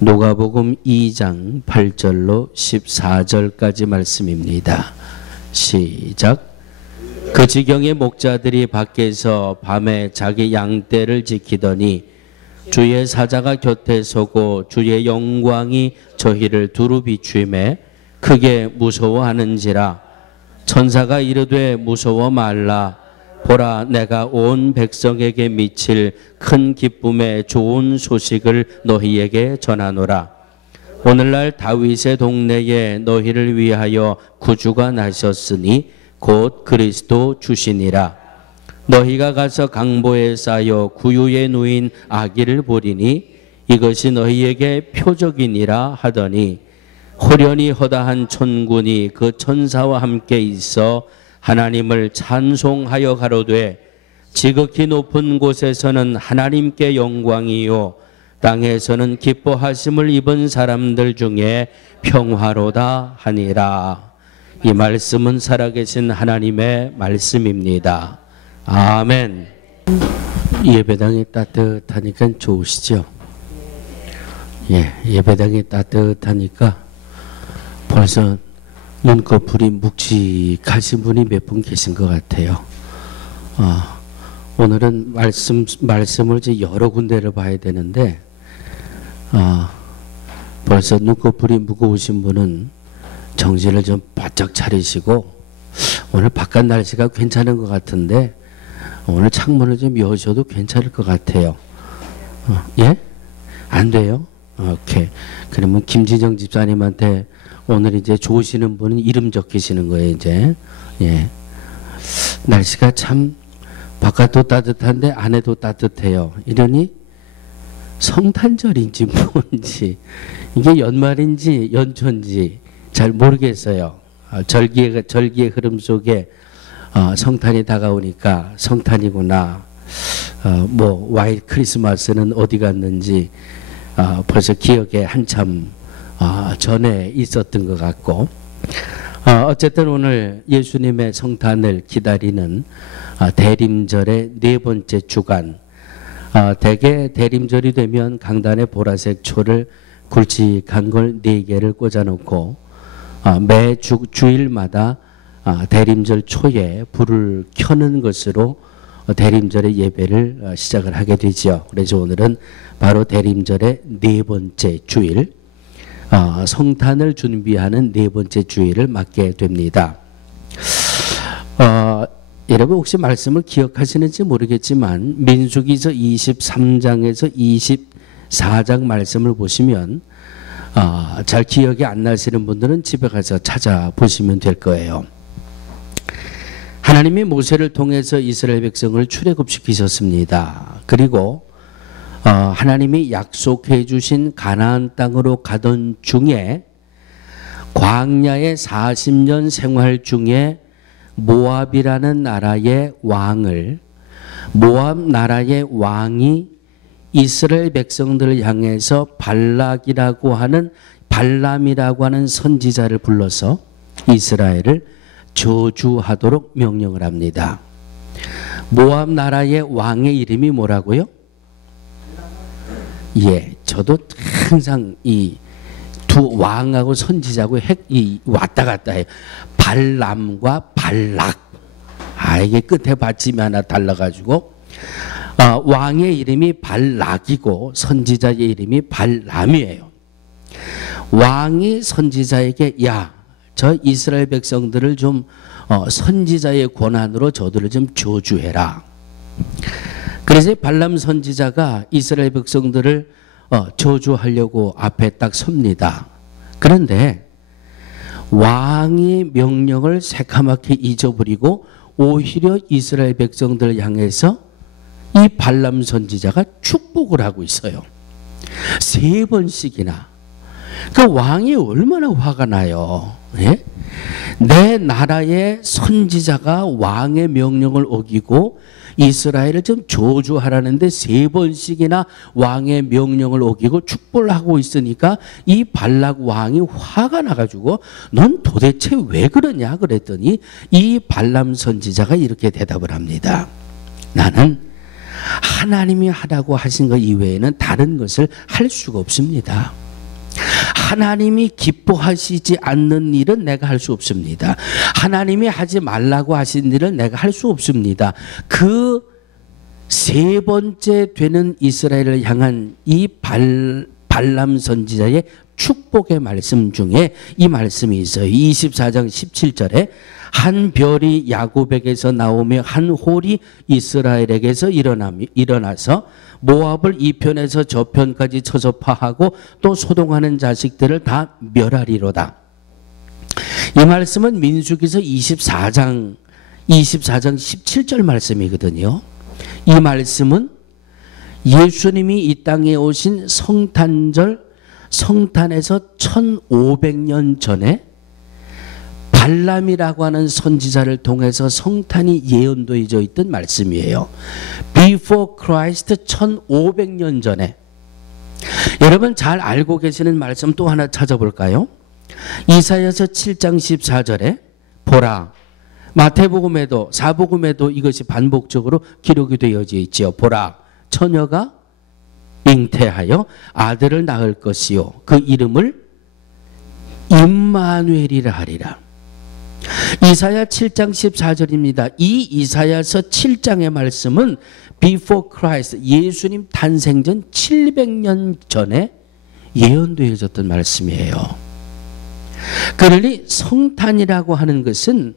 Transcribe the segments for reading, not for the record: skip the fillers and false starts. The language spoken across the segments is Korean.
누가복음 2장 8절로 14절까지 말씀입니다. 시작. 그 지경의 목자들이 밖에서 밤에 자기 양떼를 지키더니 주의 사자가 곁에 서고 주의 영광이 저희를 두루 비추매 크게 무서워하는지라. 천사가 이르되 무서워 말라. 보라, 내가 온 백성에게 미칠 큰 기쁨의 좋은 소식을 너희에게 전하노라. 오늘날 다윗의 동네에 너희를 위하여 구주가 나셨으니 곧 그리스도 주시니라. 너희가 가서 강보에 쌓여 구유에 누인 아기를 보리니 이것이 너희에게 표적이니라 하더니 호련히 허다한 천군이 그 천사와 함께 있어 하나님을 찬송하여 가로되 지극히 높은 곳에서는 하나님께 영광이요 땅에서는 기뻐하심을 입은 사람들 중에 평화로다 하니라. 이 말씀은 살아계신 하나님의 말씀입니다. 아멘. 예배당이 따뜻하니까 좋으시죠? 예배당이 따뜻하니까 벌써 눈꺼풀이 묵직하신 분이 몇 분 계신 것 같아요. 오늘은 말씀을 이제 여러 군데를 봐야 되는데, 벌써 눈꺼풀이 무거우신 분은 정신을 좀 바짝 차리시고, 오늘 바깥 날씨가 괜찮은 것 같은데, 오늘 창문을 좀 여셔도 괜찮을 것 같아요. 예? 안 돼요? 오케이. 그러면 김지정 집사님한테 오늘 이제 좋으시는 분은 이름 적히시는 거예요, 이제. 예. 날씨가 참 바깥도 따뜻한데 안에도 따뜻해요. 이러니 성탄절인지 뭔지, 이게 연말인지 연초인지 잘 모르겠어요. 절기의 흐름 속에 성탄이 다가오니까 성탄이구나. 와이트 크리스마스는 어디 갔는지 벌써 기억에 한참 전에 있었던 것 같고, 어쨌든 오늘 예수님의 성탄을 기다리는 대림절의 네 번째 주간, 대개 대림절이 되면 강단에 보라색 초를 굵직한 걸 4개를 꽂아놓고 매 주일마다 대림절 초에 불을 켜는 것으로 대림절의 예배를 시작을 하게 되죠. 그래서 오늘은 바로 대림절의 네 번째 주일, 성탄을 준비하는 네 번째 주일을 맞게 됩니다. 여러분 혹시 말씀을 기억하시는지 모르겠지만 민수기서 23장에서 24장 말씀을 보시면 잘 기억이 안 나시는 분들은 집에 가서 찾아보시면 될 거예요. 하나님이 모세를 통해서 이스라엘 백성을 출애굽시키셨습니다. 그리고 하나님이 약속해 주신 가나안 땅으로 가던 중에 광야의 40년 생활 중에 모압이라는 나라의 모압 나라의 왕이 이스라엘 백성들을 향해서 발람이라고 하는 선지자를 불러서 이스라엘을 저주하도록 명령을 합니다. 모압 나라의 왕의 이름이 뭐라고요? 예, 저도 항상 이 두 왕하고 선지자하고 왔다 갔다 해요. 발람과 발락. 이게 끝에 받침이 하나 달라가지고 왕의 이름이 발락이고 선지자의 이름이 발람이에요. 왕이 선지자에게 저 이스라엘 백성들을 좀 선지자의 권한으로 저들을 좀 저주해라. 그래서 발람 선지자가 이스라엘 백성들을 저주하려고 앞에 딱 섭니다. 그런데 왕의 명령을 새카맣게 잊어버리고 오히려 이스라엘 백성들을 향해서 이 발람 선지자가 축복을 하고 있어요. 3번씩이나. 그 왕이 얼마나 화가 나요. 예? 내 나라의 선지자가 왕의 명령을 어기고 이스라엘을 좀 저주하라는데 3번씩이나 왕의 명령을 어기고 축복을 하고 있으니까 이 발락 왕이 화가 나가지고 넌 도대체 왜 그러냐 그랬더니 이 발람 선지자가 이렇게 대답을 합니다. 나는 하나님이 하라고 하신 것 이외에는 다른 것을 할 수가 없습니다. 하나님이 기뻐하시지 않는 일은 내가 할 수 없습니다. 하나님이 하지 말라고 하신 일은 내가 할 수 없습니다. 그 세 번째 되는 이스라엘을 향한 이 발람 선지자의 축복의 말씀 중에 이 말씀이 있어요. 24장 17절에 한 별이 야곱에게서 나오며 한 홀이 이스라엘에게서 일어나서 모압을 이 편에서 저 편까지 쳐서 파하고 또 소동하는 자식들을 다 멸하리로다. 이 말씀은 민수기서 24장 17절 말씀이거든요. 이 말씀은 예수님이 이 땅에 오신 성탄절, 성탄에서 1500년 전에 발람이라고 하는 선지자를 통해서 성탄이 예언되어져 있던 말씀이에요. Before Christ 1500년 전에. 여러분 잘 알고 계시는 말씀 또 하나 찾아볼까요? 이사야서 7장 14절에 보라, 마태복음에도 사복음에도 이것이 반복적으로 기록이 되어져 있지요. 보라, 처녀가 잉태하여 아들을 낳을 것이요 그 이름을 임마누엘이라 하리라. 이사야 7장 14절입니다. 이 이사야서 7장의 말씀은 Before Christ, 예수님 탄생 전 700년 전에 예언되어졌던 말씀이에요. 그러니 성탄이라고 하는 것은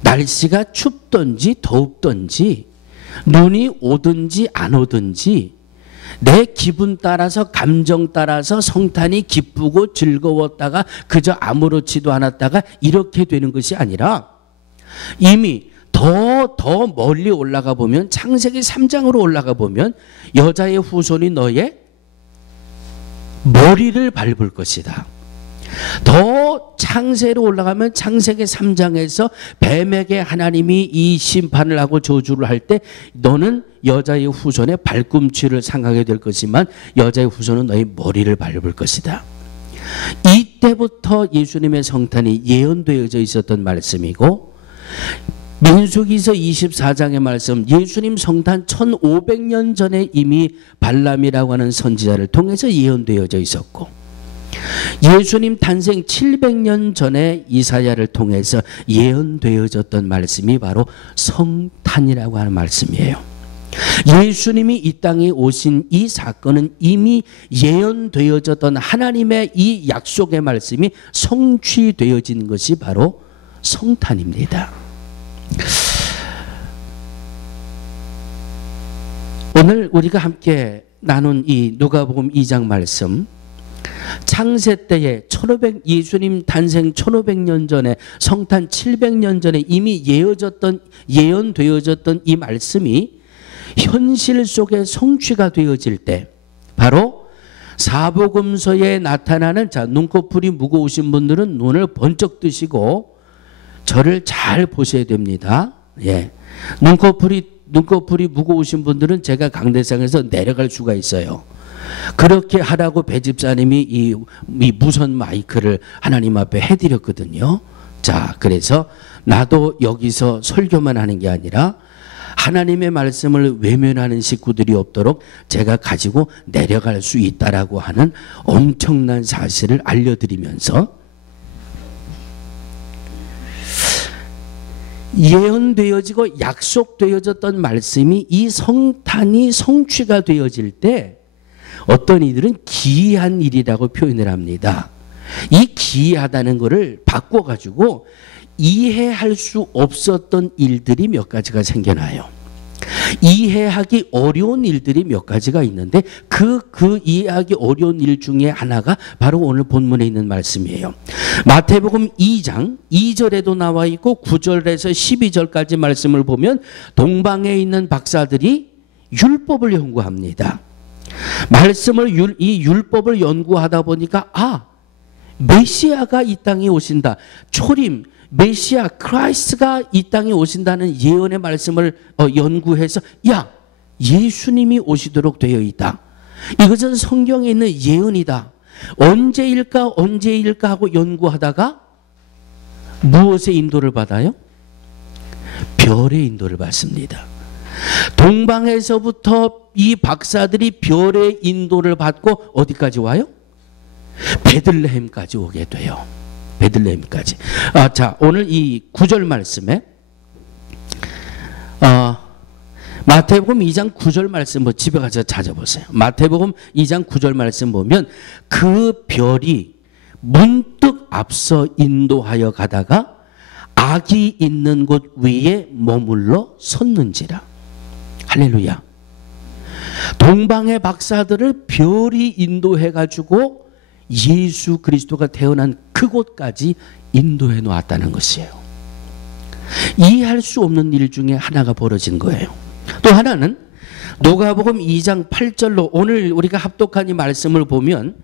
날씨가 춥든지 덥든지 눈이 오든지 안 오든지 내 기분 따라서 감정 따라서 성탄이 기쁘고 즐거웠다가 그저 아무렇지도 않았다가 이렇게 되는 것이 아니라 이미 더 멀리 올라가 보면 창세기 3장으로 올라가 보면 여자의 후손이 너의 머리를 밟을 것이다. 더 창세로 올라가면 창세기 3장에서 뱀에게 하나님이 이 심판을 하고 저주를 할 때 너는 여자의 후손의 발꿈치를 상하게 될 것이지만 여자의 후손은 너의 머리를 밟을 것이다. 이때부터 예수님의 성탄이 예언되어져 있었던 말씀이고 민수기서 24장의 말씀 예수님 성탄 1500년 전에 이미 발람이라고 하는 선지자를 통해서 예언되어져 있었고 예수님 탄생 700년 전에 이사야를 통해서 예언되어졌던 말씀이 바로 성탄이라고 하는 말씀이에요. 예수님이 이 땅에 오신 이 사건은 이미 예언되어졌던 하나님의 이 약속의 말씀이 성취되어진 것이 바로 성탄입니다. 오늘 우리가 함께 나눈 이 누가복음 2장 말씀 창세 때에 예수님 탄생 1500년 전에 성탄 700년 전에 이미 예언되어졌던 이 말씀이 현실 속에 성취가 되어질 때 바로 사복음서에 나타나는 자 눈꺼풀이 무거우신 분들은 눈을 번쩍 뜨시고 저를 잘 보셔야 됩니다. 예. 눈꺼풀이 무거우신 분들은 제가 강대상에서 내려갈 수가 있어요. 그렇게 하라고 배집사님이 이 무선 마이크를 하나님 앞에 해드렸거든요. 자, 그래서 나도 여기서 설교만 하는 게 아니라 하나님의 말씀을 외면하는 식구들이 없도록 제가 가지고 내려갈 수 있다라고 하는 엄청난 사실을 알려드리면서 예언되어지고 약속되어졌던 말씀이 이 성탄이 성취가 되어질 때 어떤 이들은 기이한 일이라고 표현을 합니다. 이 기이하다는 것을 바꿔가지고 이해할 수 없었던 일들이 몇 가지가 생겨나요. 이해하기 어려운 일들이 몇 가지가 있는데 그 이해하기 어려운 일 중에 하나가 바로 오늘 본문에 있는 말씀이에요. 마태복음 2장 2절에도 나와 있고 9절에서 12절까지 말씀을 보면 동방에 있는 박사들이 율법을 연구합니다. 이 율법을 연구하다 보니까 메시아가 이 땅에 오신다. 초림 메시아 크라이스트가 이 땅에 오신다는 예언의 말씀을 연구해서 예수님이 오시도록 되어 있다. 이것은 성경에 있는 예언이다. 언제일까 하고 연구하다가 무엇의 인도를 받아요? 별의 인도를 받습니다. 동방에서부터 이 박사들이 별의 인도를 받고 어디까지 와요? 베들레헴까지 오게 돼요. 베들레헴까지. 자, 오늘 이 9절 말씀에 마태복음 2장 9절 말씀 집에 가서 찾아보세요. 마태복음 2장 9절 말씀 보면 그 별이 문득 앞서 인도하여 가다가 아기 있는 곳 위에 머물러 섰는지라. 할렐루야. 동방의 박사들을 별이 인도해 가지고 예수 그리스도가 태어난 그곳까지 인도해 놓았다는 것이에요. 이해할 수 없는 일 중에 하나가 벌어진 거예요. 또 하나는 누가복음 2장 8절로 오늘 우리가 합독한 이 말씀을 보면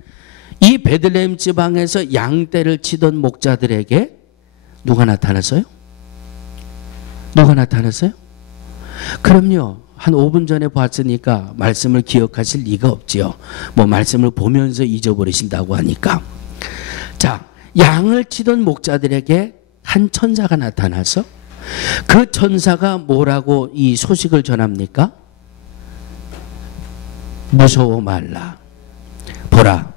이 베들레헴 지방에서 양떼를 치던 목자들에게 누가 나타났어요? 누가 나타났어요? 그럼요. 한 5분 전에 봤으니까 말씀을 기억하실 리가 없지요. 뭐 말씀을 보면서 잊어버리신다고 하니까. 자, 양을 치던 목자들에게 한 천사가 나타나서 그 천사가 뭐라고 이 소식을 전합니까? 무서워 말라. 보라,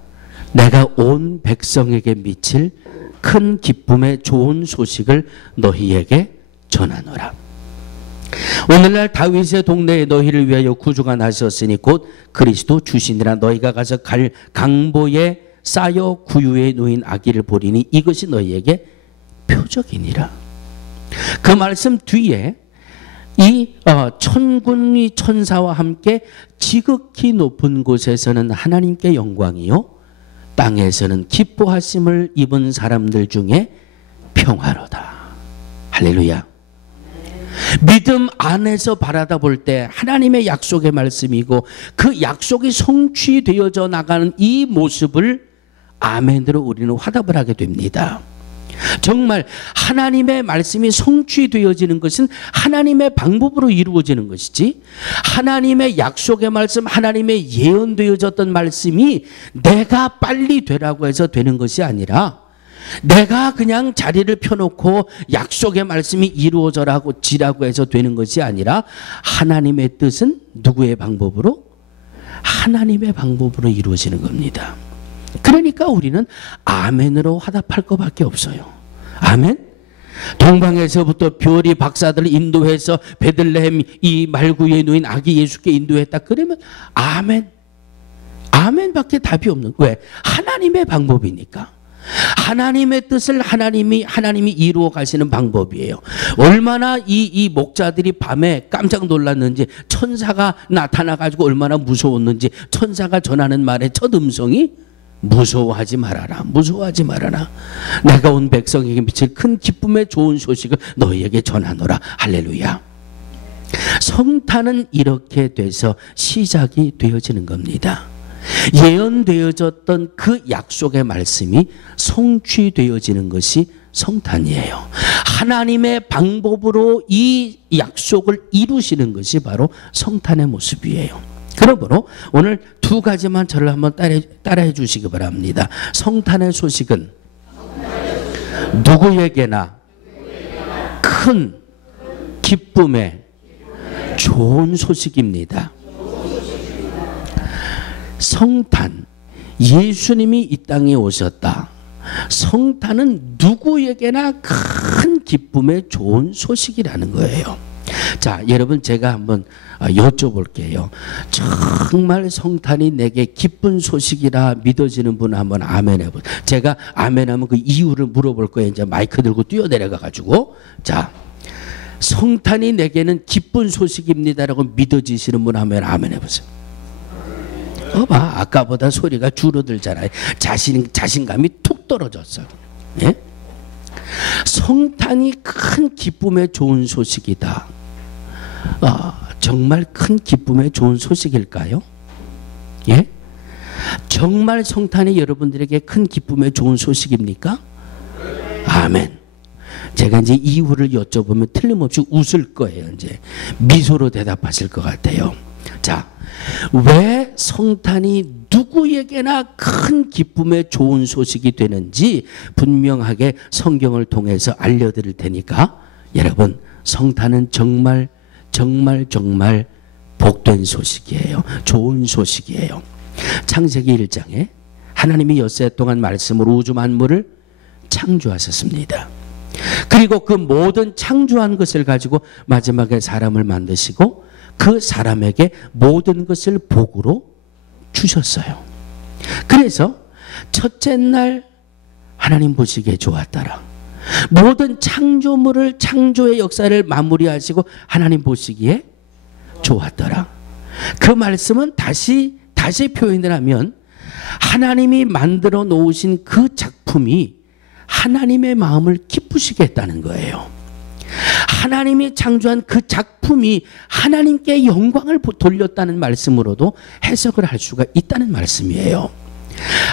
내가 온 백성에게 미칠 큰 기쁨의 좋은 소식을 너희에게 전하노라. 오늘날 다윗의 동네에 너희를 위하여 구주가 나셨으니 곧 그리스도 주시니라. 너희가 가서 갈 강보에 쌓여 구유에 놓인 아기를 보리니 이것이 너희에게 표적이니라. 그 말씀 뒤에 이 천군의 천사와 함께 지극히 높은 곳에서는 하나님께 영광이요 땅에서는 기뻐하심을 입은 사람들 중에 평화로다. 할렐루야. 믿음 안에서 바라다 볼 때 하나님의 약속의 말씀이고 그 약속이 성취되어져 나가는 이 모습을 아멘으로 우리는 화답을 하게 됩니다. 정말 하나님의 말씀이 성취되어지는 것은 하나님의 방법으로 이루어지는 것이지 하나님의 약속의 말씀, 하나님의 예언되어졌던 말씀이 내가 빨리 되라고 해서 되는 것이 아니라 내가 그냥 자리를 펴놓고 약속의 말씀이 이루어져라고 지라고 해서 되는 것이 아니라 하나님의 뜻은 누구의 방법으로? 하나님의 방법으로 이루어지는 겁니다. 그러니까 우리는 아멘으로 화답할 것밖에 없어요. 아멘? 동방에서부터 별이 박사들을 인도해서 베들레헴 이 말구에 놓인 아기 예수께 인도했다. 그러면 아멘. 아멘밖에 답이 없는 거예요. 왜? 하나님의 방법이니까. 하나님의 뜻을 하나님이 이루어 가시는 방법이에요. 얼마나 이 목자들이 밤에 깜짝 놀랐는지 천사가 나타나 가지고 얼마나 무서웠는지 천사가 전하는 말의 첫 음성이 무서워하지 말아라. 무서워하지 말아라. 내가 온 백성에게 미칠 큰 기쁨의 좋은 소식을 너희에게 전하노라. 할렐루야. 성탄은 이렇게 돼서 시작이 되어지는 겁니다. 예언되어졌던 그 약속의 말씀이 성취되어지는 것이 성탄이에요. 하나님의 방법으로 이 약속을 이루시는 것이 바로 성탄의 모습이에요. 그러므로 오늘 두 가지만 저를 한번 따라해 주시기 바랍니다. 성탄의 소식은 누구에게나 큰 기쁨의 좋은 소식입니다. 성탄, 예수님이 이 땅에 오셨다. 성탄은 누구에게나 큰 기쁨의 좋은 소식이라는 거예요. 자, 여러분 제가 한번 여쭤볼게요. 정말 성탄이 내게 기쁜 소식이라 믿어지는 분 한번 아멘 해보세요. 제가 아멘하면 그 이유를 물어볼 거예요. 이제 마이크 들고 뛰어내려가 가지고. 자, 성탄이 내게는 기쁜 소식입니다라고 믿어지시는 분 하면 아멘 해보세요. 봐, 아까보다 소리가 줄어들잖아요. 자신감이 툭 떨어졌어. 예? 성탄이 큰 기쁨의 좋은 소식이다. 정말 큰 기쁨의 좋은 소식일까요? 예? 정말 성탄이 여러분들에게 큰 기쁨의 좋은 소식입니까? 아멘. 제가 이제 이유를 여쭤보면 틀림없이 웃을 거예요. 이제 미소로 대답하실 것 같아요. 자, 왜 성탄이 누구에게나 큰 기쁨의 좋은 소식이 되는지 분명하게 성경을 통해서 알려드릴 테니까 여러분, 성탄은 정말 복된 소식이에요. 좋은 소식이에요. 창세기 1장에 하나님이 엿새 동안 말씀으로 우주 만물을 창조하셨습니다. 그리고 그 모든 창조한 것을 가지고 마지막에 사람을 만드시고 그 사람에게 모든 것을 복으로 주셨어요. 그래서 첫째 날 하나님 보시기에 좋았더라. 모든 창조물을 창조의 역사를 마무리하시고 하나님 보시기에 좋았더라. 그 말씀은 다시 표현을 하면 하나님이 만들어 놓으신 그 작품이 하나님의 마음을 기쁘시게 했다는 거예요. 하나님이 창조한 그 작품이 하나님께 영광을 돌렸다는 말씀으로도 해석을 할 수가 있다는 말씀이에요.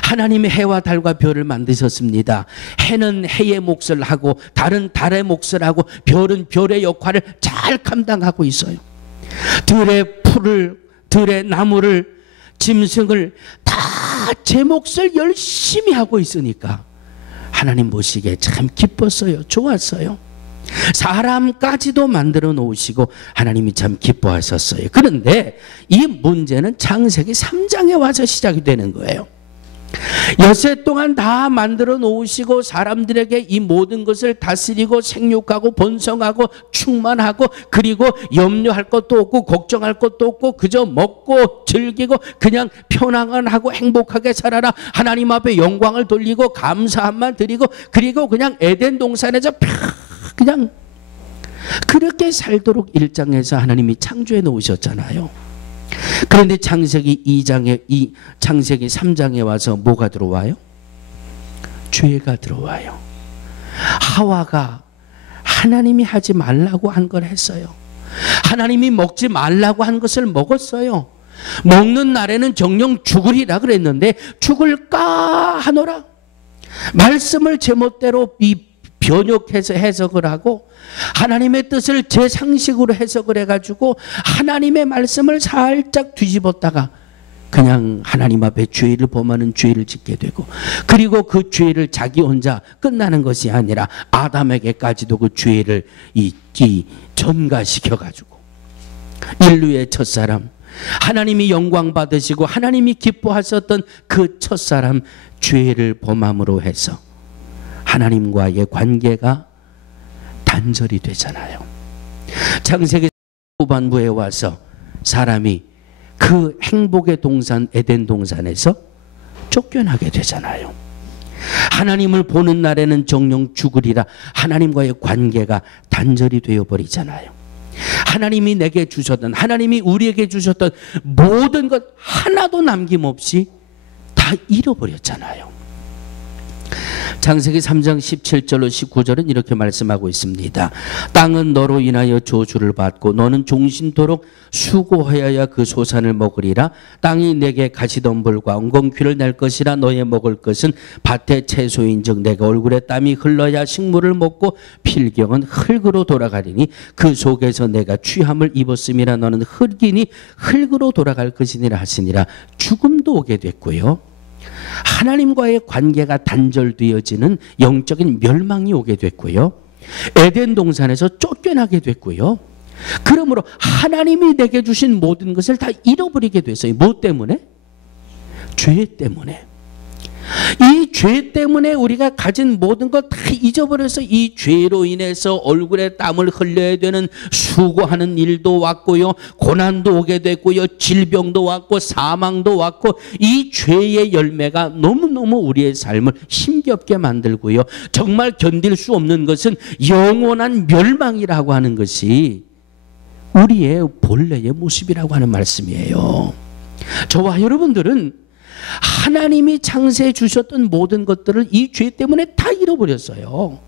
하나님이 해와 달과 별을 만드셨습니다. 해는 해의 몫을 하고 달은 달의 몫을 하고 별은 별의 역할을 잘 감당하고 있어요. 들의 풀을, 들의 나무를, 짐승을 다 제 몫을 열심히 하고 있으니까 하나님 보시기에 참 기뻤어요. 좋았어요. 사람까지도 만들어 놓으시고 하나님이 참 기뻐하셨어요. 그런데 이 문제는 창세기 3장에 와서 시작이 되는 거예요. 엿새 동안 다 만들어 놓으시고 사람들에게 이 모든 것을 다스리고 생육하고 번성하고 충만하고 그리고 염려할 것도 없고 걱정할 것도 없고 그저 먹고 즐기고 그냥 편안하고 행복하게 살아라. 하나님 앞에 영광을 돌리고 감사함만 드리고 그리고 그냥 에덴 동산에서 그냥 그렇게 살도록 1장에서 하나님이 창조해 놓으셨잖아요. 그런데 창세기 3장에 와서 뭐가 들어와요? 죄가 들어와요. 하와가 하나님이 하지 말라고 한 걸 했어요. 하나님이 먹지 말라고 한 것을 먹었어요. 먹는 날에는 정령 죽으리라 그랬는데 죽을까 하노라. 말씀을 제멋대로 변욕해서 해석을 하고 하나님의 뜻을 제 상식으로 해석을 해가지고 하나님의 말씀을 살짝 뒤집었다가 그냥 하나님 앞에 죄를 범하는 죄를 짓게 되고 그리고 그 죄를 자기 혼자 끝나는 것이 아니라 아담에게까지도 그 죄를 전가시켜가지고 인류의 첫사람 하나님이 영광 받으시고 하나님이 기뻐하셨던 그 첫사람 죄를 범함으로 해서 하나님과의 관계가 단절이 되잖아요. 창세기 후반부에 와서 사람이 그 행복의 동산 에덴 동산에서 쫓겨나게 되잖아요. 하나님을 보는 날에는 정녕 죽으리라. 하나님과의 관계가 단절이 되어버리잖아요. 하나님이 내게 주셨던 하나님이 우리에게 주셨던 모든 것 하나도 남김없이 다 잃어버렸잖아요. 창세기 3장 17절로 19절은 이렇게 말씀하고 있습니다. 땅은 너로 인하여 저주를 받고 너는 종신토록 수고하여야 그 소산을 먹으리라. 땅이 내게 가시덤불과 엉겅퀴를 낼 것이라. 너의 먹을 것은 밭의 채소인즉 내가 얼굴에 땀이 흘러야 식물을 먹고 필경은 흙으로 돌아가리니 그 속에서 내가 취함을 입었음이라. 너는 흙이니 흙으로 돌아갈 것이니라 하시니라. 죽음도 오게 됐고요. 하나님과의 관계가 단절되어지는 영적인 멸망이 오게 됐고요. 에덴 동산에서 쫓겨나게 됐고요. 그러므로 하나님이 내게 주신 모든 것을 다 잃어버리게 됐어요. 뭐 때문에? 죄 때문에. 이 죄 때문에 우리가 가진 모든 것 다 잊어버려서 이 죄로 인해서 얼굴에 땀을 흘려야 되는 수고하는 일도 왔고요. 고난도 오게 됐고요. 질병도 왔고 사망도 왔고 이 죄의 열매가 너무너무 우리의 삶을 힘겹게 만들고요. 정말 견딜 수 없는 것은 영원한 멸망이라고 하는 것이 우리의 본래의 모습이라고 하는 말씀이에요. 저와 여러분들은 하나님이 창세해 주셨던 모든 것들을 이 죄 때문에 다 잃어버렸어요.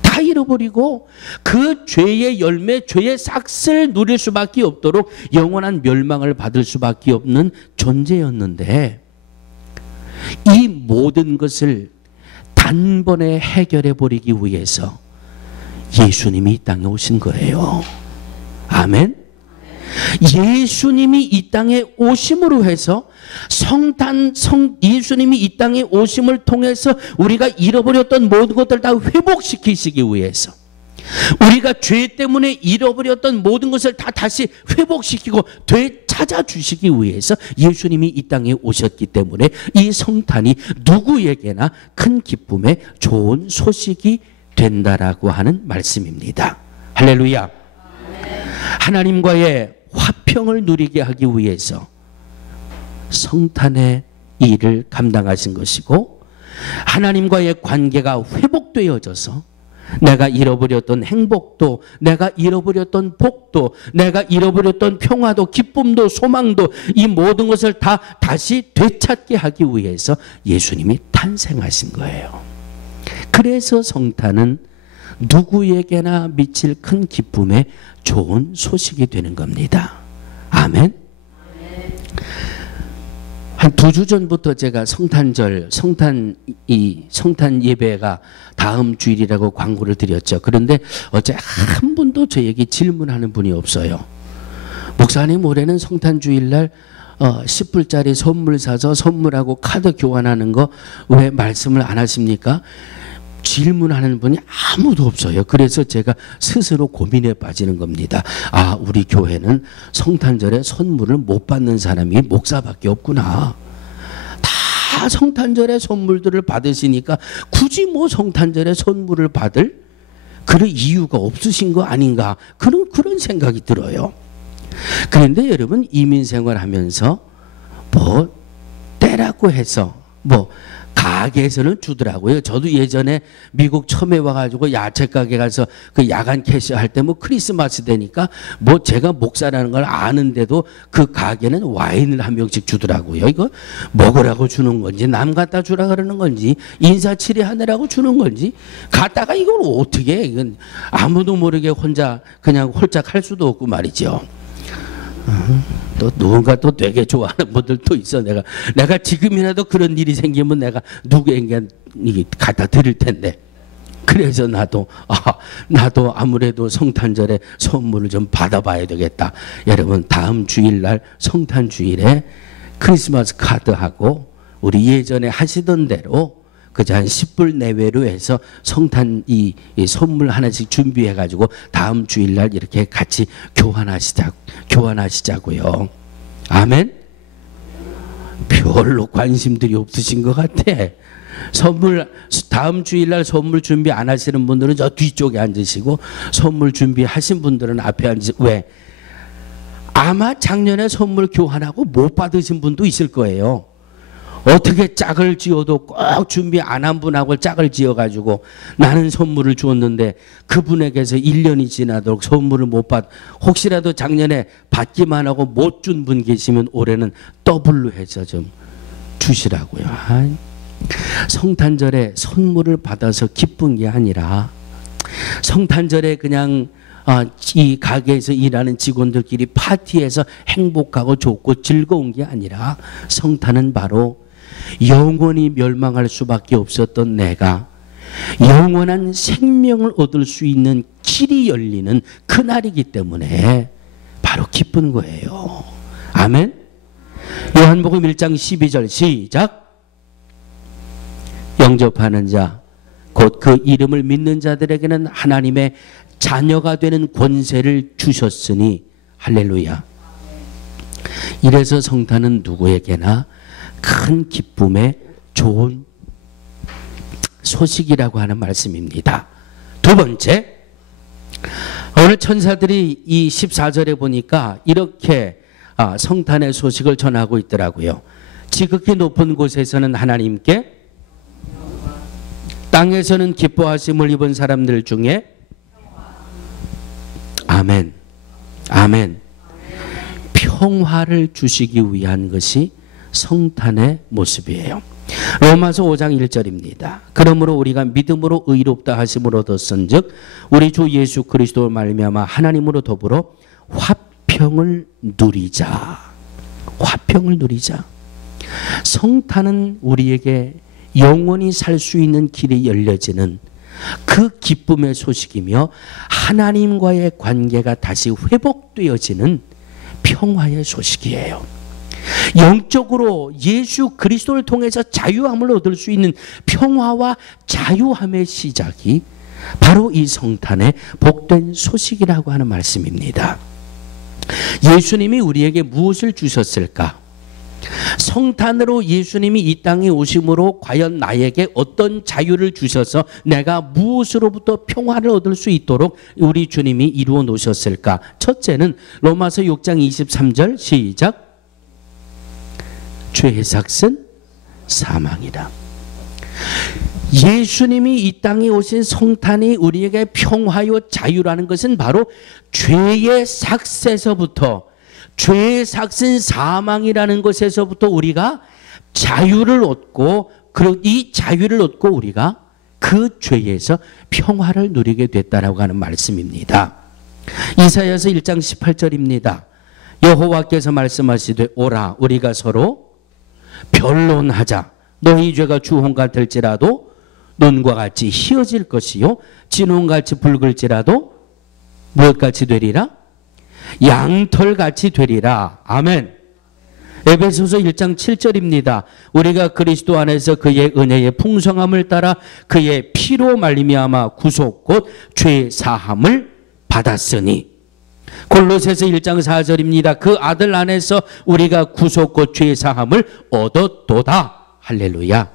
다 잃어버리고 그 죄의 열매, 죄의 싹을 누릴 수밖에 없도록 영원한 멸망을 받을 수밖에 없는 존재였는데 이 모든 것을 단번에 해결해 버리기 위해서 예수님이 이 땅에 오신 거예요. 아멘. 예수님이 이 땅에 오심으로 해서 예수님이 이 땅에 오심을 통해서 우리가 잃어버렸던 모든 것들을 다 회복시키시기 위해서 우리가 죄 때문에 잃어버렸던 모든 것을 다 다시 회복시키고 되찾아 주시기 위해서 예수님이 이 땅에 오셨기 때문에 이 성탄이 누구에게나 큰 기쁨의 좋은 소식이 된다라고 하는 말씀입니다. 할렐루야. 하나님과의 화평을 누리게 하기 위해서 성탄의 일을 감당하신 것이고, 하나님과의 관계가 회복되어져서 내가 잃어버렸던 행복도, 내가 잃어버렸던 복도, 내가 잃어버렸던 평화도, 기쁨도, 소망도, 이 모든 것을 다 다시 되찾게 하기 위해서 예수님이 탄생하신 거예요. 그래서 성탄은 누구에게나 미칠 큰 기쁨의 좋은 소식이 되는 겁니다. 아멘. 한 2주 전부터 제가 성탄 예배가 다음 주일이라고 광고를 드렸죠. 그런데 어제 한 분도 저에게 질문하는 분이 없어요. 목사님, 올해는 성탄 주일날 10불짜리 선물 사서 선물하고 카드 교환하는 거 왜 말씀을 안 하십니까? 질문하는 분이 아무도 없어요. 그래서 제가 스스로 고민에 빠지는 겁니다. 아, 우리 교회는 성탄절에 선물을 못 받는 사람이 목사밖에 없구나. 다 성탄절에 선물들을 받으시니까 굳이 뭐 성탄절에 선물을 받을 그런 이유가 없으신 거 아닌가, 그런 생각이 들어요. 그런데 여러분, 이민 생활하면서 뭐 때라고 해서 뭐 가게에서는 주더라고요. 저도 예전에 미국 처음에 와가지고 야채 가게 가서 그 야간 캐시 할 때 뭐 크리스마스 되니까 뭐 제가 목사라는 걸 아는데도 그 가게는 와인을 한 병씩 주더라고요. 이거 먹으라고 주는 건지, 남 갖다 주라 그러는 건지, 인사치레 하느라고 주는 건지, 갖다가 이걸 어떻게 해? 이건 아무도 모르게 혼자 그냥 홀짝 할 수도 없고 말이죠. 또 누군가 또 되게 좋아하는 분들도 있어. 내가 지금이라도 그런 일이 생기면 내가 누구에게 갖다 드릴 텐데. 그래서 나도 아무래도 성탄절에 선물을 좀 받아봐야 되겠다. 여러분, 다음 주일날 성탄 주일에 크리스마스 카드하고 우리 예전에 하시던 대로 그저 한 10불 내외로 해서 성탄 이 선물 하나씩 준비해가지고 다음 주일날 이렇게 같이 교환하시자고요. 아멘? 별로 관심들이 없으신 것 같아. 다음 주일날 선물 준비 안 하시는 분들은 저 뒤쪽에 앉으시고, 선물 준비하신 분들은 앞에 앉으시고. 왜? 아마 작년에 선물 교환하고 못 받으신 분도 있을 거예요. 어떻게 짝을 지어도 꼭 준비 안 한 분하고 짝을 지어가지고 나는 선물을 주었는데 그분에게서 1년이 지나도록 선물을 못 혹시라도 작년에 받기만 하고 못 준 분 계시면 올해는 더블로 해서 좀 주시라고요. 성탄절에 선물을 받아서 기쁜 게 아니라, 성탄절에 그냥 이 가게에서 일하는 직원들끼리 파티해서 행복하고 좋고 즐거운 게 아니라, 성탄은 바로 영원히 멸망할 수밖에 없었던 내가 영원한 생명을 얻을 수 있는 길이 열리는 그날이기 때문에 바로 기쁜 거예요. 아멘. 요한복음 1장 12절 시작. 영접하는 자 곧 그 이름을 믿는 자들에게는 하나님의 자녀가 되는 권세를 주셨으니. 할렐루야. 이래서 성탄은 누구에게나 큰 기쁨의 좋은 소식이라고 하는 말씀입니다. 두 번째, 오늘 천사들이 이 14절에 보니까 이렇게 성탄의 소식을 전하고 있더라고요. 지극히 높은 곳에서는 하나님께, 땅에서는 기뻐하심을 입은 사람들 중에, 아멘, 아멘, 평화를 주시기 위한 것이 성탄의 모습이에요. 로마서 5장 1절입니다. 그러므로 우리가 믿음으로 의롭다 하심을 얻었은즉 우리 주 예수 그리스도를 말미암아 하나님으로 더불어 화평을 누리자. 화평을 누리자. 성탄은 우리에게 영원히 살 수 있는 길이 열려지는 그 기쁨의 소식이며, 하나님과의 관계가 다시 회복되어지는 평화의 소식이에요. 영적으로 예수 그리스도를 통해서 자유함을 얻을 수 있는 평화와 자유함의 시작이 바로 이 성탄의 복된 소식이라고 하는 말씀입니다. 예수님이 우리에게 무엇을 주셨을까? 성탄으로 예수님이 이 땅에 오심으로 과연 나에게 어떤 자유를 주셔서 내가 무엇으로부터 평화를 얻을 수 있도록 우리 주님이 이루어 놓으셨을까? 첫째는 로마서 6장 23절 시작. 죄의 삭은 사망이다. 예수님이 이 땅에 오신 성탄이 우리에게 평화요 자유라는 것은 바로 죄의 삭에서부터, 죄의 삭은 사망이라는 것에서부터 우리가 자유를 얻고, 이 자유를 얻고 우리가 그 죄에서 평화를 누리게 됐다라고 하는 말씀입니다. 이사야서 1장 18절입니다. 여호와께서 말씀하시되 오라 우리가 서로 변론하자. 너희 죄가 주홍 같을지라도 눈과 같이 희어질 것이요 진홍같이 붉을지라도 무엇같이 되리라? 양털같이 되리라. 아멘. 에베소서 1장 7절입니다. 우리가 그리스도 안에서 그의 은혜의 풍성함을 따라 그의 피로 말미암아 구속 곧 죄 사함을 받았으니. 골로새서 1장 4절입니다. 그 아들 안에서 우리가 구속 곧 죄 사함을 얻었도다. 할렐루야.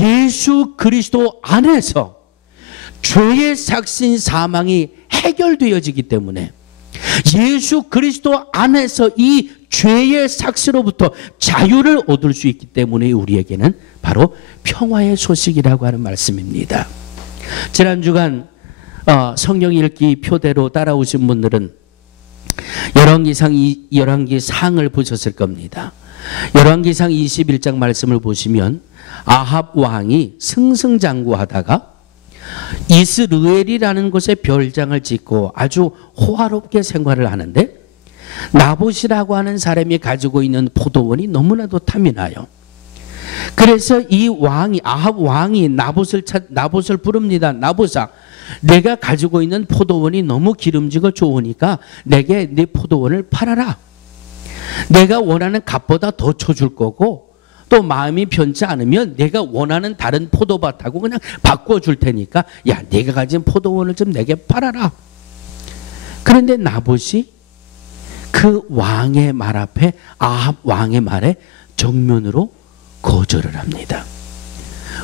예수 그리스도 안에서 죄의 삭신 사망이 해결되어지기 때문에 예수 그리스도 안에서 이 죄의 삭스로부터 자유를 얻을 수 있기 때문에 우리에게는 바로 평화의 소식이라고 하는 말씀입니다. 지난 주간 성경 읽기 표대로 따라오신 분들은 열왕기상을 보셨을 겁니다. 열왕기상 21장 말씀을 보시면 아합 왕이 승승장구하다가 이스르엘이라는 곳에 별장을 짓고 아주 호화롭게 생활을 하는데 나봇이라고 하는 사람이 가지고 있는 포도원이 너무나도 탐이 나요. 그래서 이 왕이, 아합 왕이 나봇을 부릅니다. 나봇아, 내가 가지고 있는 포도원이 너무 기름지고 좋으니까 내게 네 포도원을 팔아라. 내가 원하는 값보다 더 쳐줄 거고 또 마음이 편치 않으면 내가 원하는 다른 포도밭하고 그냥 바꿔줄 테니까 야, 내가 가진 포도원을 좀 내게 팔아라. 그런데 나봇이 그 왕의 말 앞에, 아합 왕의 말에 정면으로 거절을 합니다.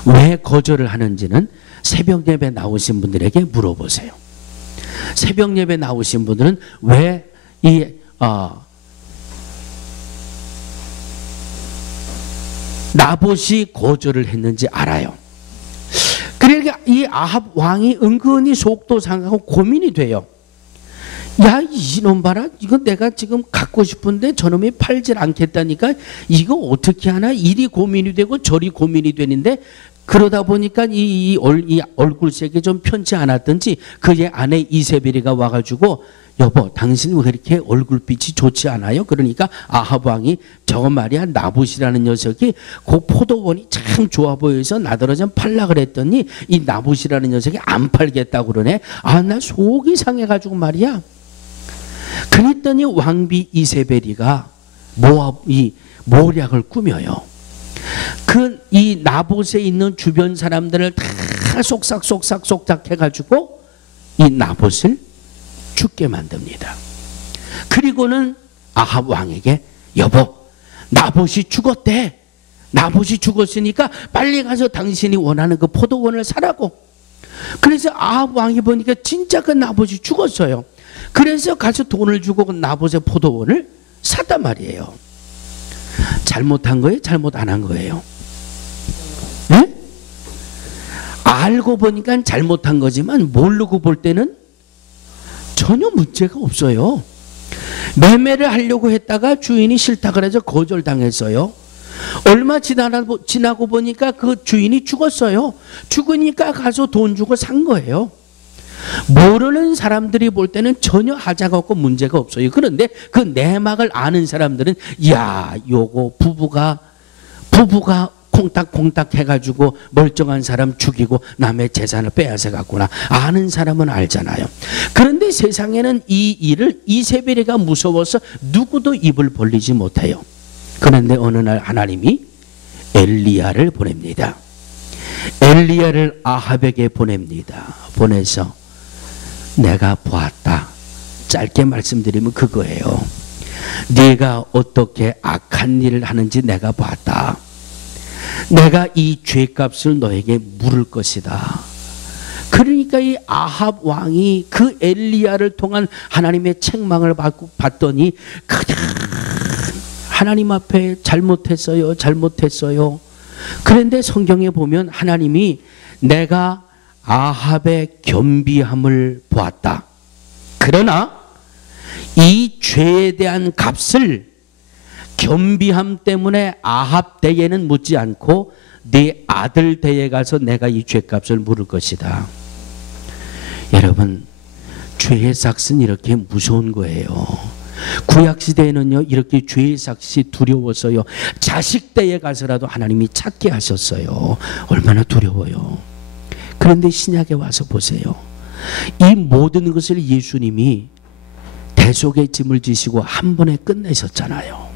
왜 거절을 하는지는 새벽 예배 나오신 분들에게 물어보세요. 새벽 예배 나오신 분들은 왜 나봇이 거절을 했는지 알아요. 그러니까 이 아합 왕이 은근히 속도 상하고 고민이 돼요. 야, 이놈 봐라. 이거 내가 지금 갖고 싶은데 저놈이 팔질 않겠다니까 이거 어떻게 하나? 이리 고민이 되고 저리 고민이 되는데 그러다 보니까 이 얼굴색이 좀 편치 않았던지 그의 아내 이세벨이가 와가지고 여보, 당신 왜 그렇게 얼굴빛이 좋지 않아요? 그러니까 아합 왕이 저거 말이야, 나봇이라는 녀석이 그 포도원이 참 좋아 보여서 나더러 좀 팔라 그랬더니 이 나봇이라는 녀석이 안 팔겠다고 그러네. 아, 나 속이 상해가지고 말이야. 그랬더니 왕비 이세벨이가 이 모략을 꾸며요. 이 나봇에 있는 주변 사람들을 다 속삭 해가지고 이 나봇을 죽게 만듭니다. 그리고는 아합 왕에게 여보, 나봇이 죽었대. 나봇이 죽었으니까 빨리 가서 당신이 원하는 그 포도원을 사라고. 그래서 아합 왕이 보니까 진짜 그 나봇이 죽었어요. 그래서 가서 돈을 주고 그 나봇의 포도원을 샀단 말이에요. 잘못한 거예요? 잘못 안 한 거예요? 네? 알고 보니까 잘못한 거지만 모르고 볼 때는 전혀 문제가 없어요. 매매를 하려고 했다가 주인이 싫다 그래서 거절당했어요. 얼마 지나고 보니까 그 주인이 죽었어요. 죽으니까 가서 돈 주고 산 거예요. 모르는 사람들이 볼 때는 전혀 하자가 없고 문제가 없어요. 그런데 그 내막을 아는 사람들은 야, 요거 부부가 콩닥콩닥 해가지고 멀쩡한 사람 죽이고 남의 재산을 빼앗아 갔구나. 아는 사람은 알잖아요. 그런데 세상에는 이 일을 이세벨이가 무서워서 누구도 입을 벌리지 못해요. 그런데 어느 날 하나님이 엘리야를 보냅니다. 엘리야를 아합에게 보냅니다. 보내서 내가 보았다. 짧게 말씀드리면 그거예요. 네가 어떻게 악한 일을 하는지 내가 보았다. 내가 이 죄값을 너에게 물을 것이다. 그러니까 이 아합 왕이 그 엘리야를 통한 하나님의 책망을 받더니 그냥 하나님 앞에 잘못했어요. 그런데 성경에 보면 하나님이 내가 아합의 겸비함을 보았다. 그러나 이 죄에 대한 값을 겸비함 때문에 아합 대에는 묻지 않고 네 아들 대에 가서 내가 이 죄값을 물을 것이다. 여러분, 죄의 삭은 이렇게 무서운 거예요. 구약시대에는요, 이렇게 죄의 삭이 두려웠어요. 자식 때에 가서라도 하나님이 찾게 하셨어요. 얼마나 두려워요. 그런데 신약에 와서 보세요. 이 모든 것을 예수님이 대속의 짐을 지시고 한 번에 끝내셨잖아요.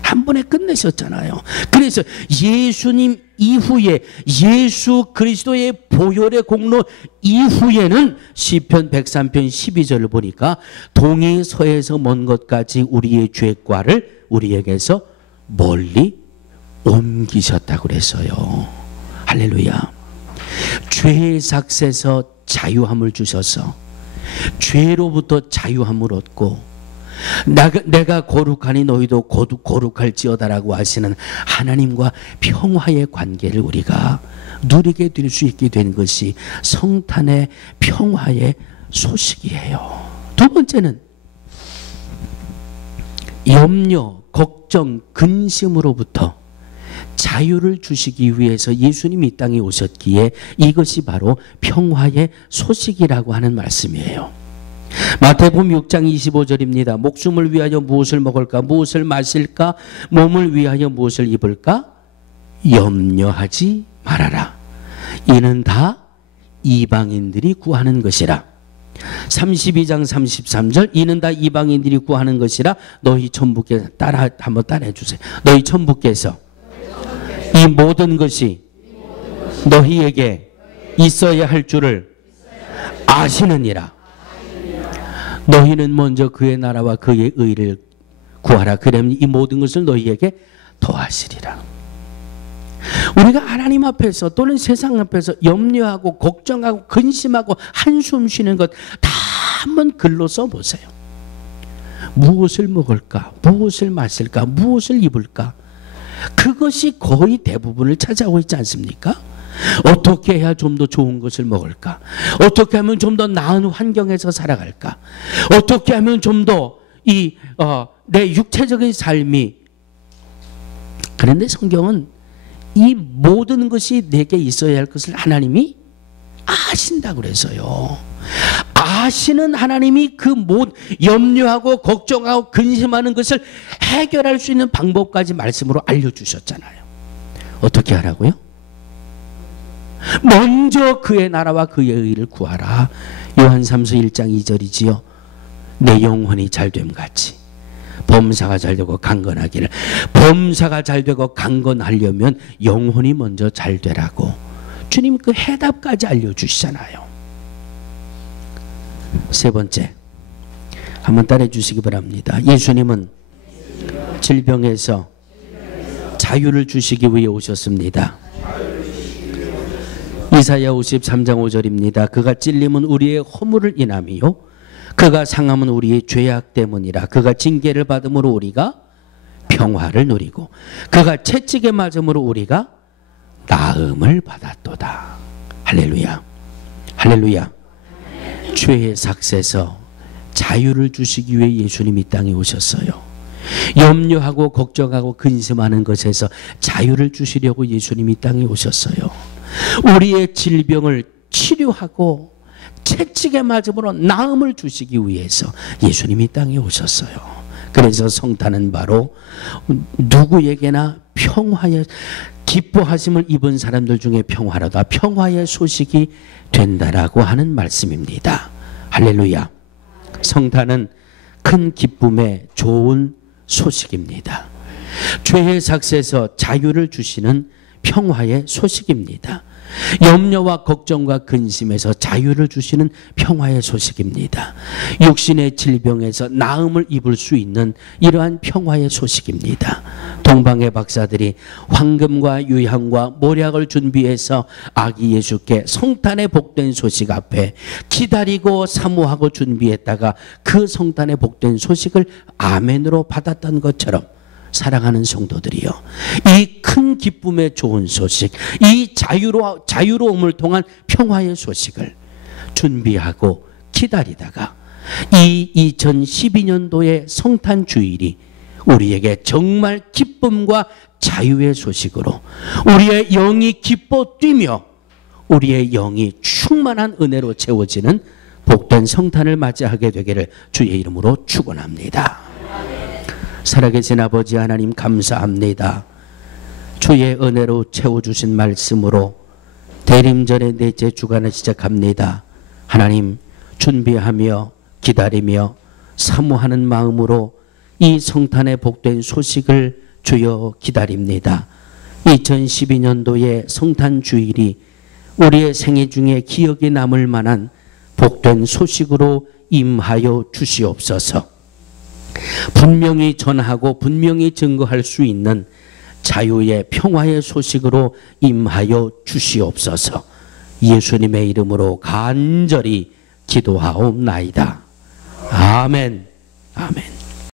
한 번에 끝내셨잖아요. 그래서 예수님 이후에 예수 그리스도의 보혈의 공로 이후에는 시편 103편 12절을 보니까 동이 서에서 먼 것까지 우리의 죄과를 우리에게서 멀리 옮기셨다고 그랬어요. 할렐루야. 죄의 삭에서 자유함을 주셔서 죄로부터 자유함을 얻고 내가 거룩하니 너희도 거룩할지어다라고 하시는 하나님과 평화의 관계를 우리가 누리게 될 수 있게 된 것이 성탄의 평화의 소식이에요. 두 번째는 염려, 걱정, 근심으로부터 자유를 주시기 위해서 예수님이 이 땅에 오셨기에 이것이 바로 평화의 소식이라고 하는 말씀이에요. 마태복음 6장 25절입니다. 목숨을 위하여 무엇을 먹을까? 무엇을 마실까? 몸을 위하여 무엇을 입을까? 염려하지 말아라. 이는 다 이방인들이 구하는 것이라. 32장 33절 이는 다 이방인들이 구하는 것이라. 너희 천부께서 한번 따라해 주세요. 너희 천부께서 이 모든 것이 너희에게 있어야 할 줄을 아시느니라. 너희는 먼저 그의 나라와 그의 의를 구하라. 그러면 이 모든 것을 너희에게 더하시리라. 우리가 하나님 앞에서 또는 세상 앞에서 염려하고 걱정하고 근심하고 한숨 쉬는 것 다 한번 글로 써보세요. 무엇을 먹을까? 무엇을 마실까? 무엇을 입을까? 그것이 거의 대부분을 차지하고 있지 않습니까? 어떻게 해야 좀 더 좋은 것을 먹을까? 어떻게 하면 좀 더 나은 환경에서 살아갈까? 어떻게 하면 좀 더 내 육체적인 삶이. 그런데 성경은 이 모든 것이 내게 있어야 할 것을 하나님이 아신다고 그래서요. 아시는 하나님이 그 염려하고 걱정하고 근심하는 것을 해결할 수 있는 방법까지 말씀으로 알려주셨잖아요. 어떻게 하라고요? 먼저 그의 나라와 그의 의를 구하라. 요한삼서 1장 2절이지요. 내 영혼이 잘됨 같이 범사가 잘되고 강건하기를. 범사가 잘되고 강건하려면 영혼이 먼저 잘되라고 주님 그 해답까지 알려주시잖아요. 세 번째, 한번 따라해 주시기 바랍니다. 예수님은 질병에서 자유를 주시기 위해 오셨습니다. 이사야 53장 5절입니다. 그가 찔림은 우리의 허물을 인함이요 그가 상함은 우리의 죄악 때문이라. 그가 징계를 받음으로 우리가 평화를 누리고 그가 채찍에 맞음으로 우리가 나음을 받았도다. 할렐루야. 할렐루야. 죄의 삭에서 자유를 주시기 위해 예수님이 이 땅에 오셨어요. 염려하고 걱정하고 근심하는 것에서 자유를 주시려고 예수님이 이 땅에 오셨어요. 우리의 질병을 치료하고 채찍에 맞음으로 나음을 주시기 위해서 예수님이 이 땅에 오셨어요. 그래서 성탄은 바로 누구에게나 평화의 기뻐하심을 입은 사람들 중에 평화로다. 평화의 소식이 된다라고 하는 말씀입니다. 할렐루야. 성탄은 큰 기쁨의 좋은 소식입니다. 죄의 삭에서 자유를 주시는 평화의 소식입니다. 염려와 걱정과 근심에서 자유를 주시는 평화의 소식입니다. 육신의 질병에서 나음을 입을 수 있는 이러한 평화의 소식입니다. 동방의 박사들이 황금과 유향과 모략을 준비해서 아기 예수께 성탄의 복된 소식 앞에 기다리고 사모하고 준비했다가 그 성탄의 복된 소식을 아멘으로 받았던 것처럼, 사랑하는 성도들이요, 이 큰 기쁨의 좋은 소식, 이 자유로움을 통한 평화의 소식을 준비하고 기다리다가 이 2012년도의 성탄 주일이 우리에게 정말 기쁨과 자유의 소식으로 우리의 영이 기뻐 뛰며 우리의 영이 충만한 은혜로 채워지는 복된 성탄을 맞이하게 되기를 주의 이름으로 축원합니다. 살아계신 아버지 하나님, 감사합니다. 주의 은혜로 채워주신 말씀으로 대림절의 넷째 주간을 시작합니다. 하나님, 준비하며 기다리며 사모하는 마음으로 이 성탄의 복된 소식을 주여 기다립니다. 2012년도의 성탄 주일이 우리의 생애 중에 기억에 남을 만한 복된 소식으로 임하여 주시옵소서. 분명히 전하고 분명히 증거할 수 있는 자유의 평화의 소식으로 임하여 주시옵소서. 예수님의 이름으로 간절히 기도하옵나이다. 아멘. 아멘.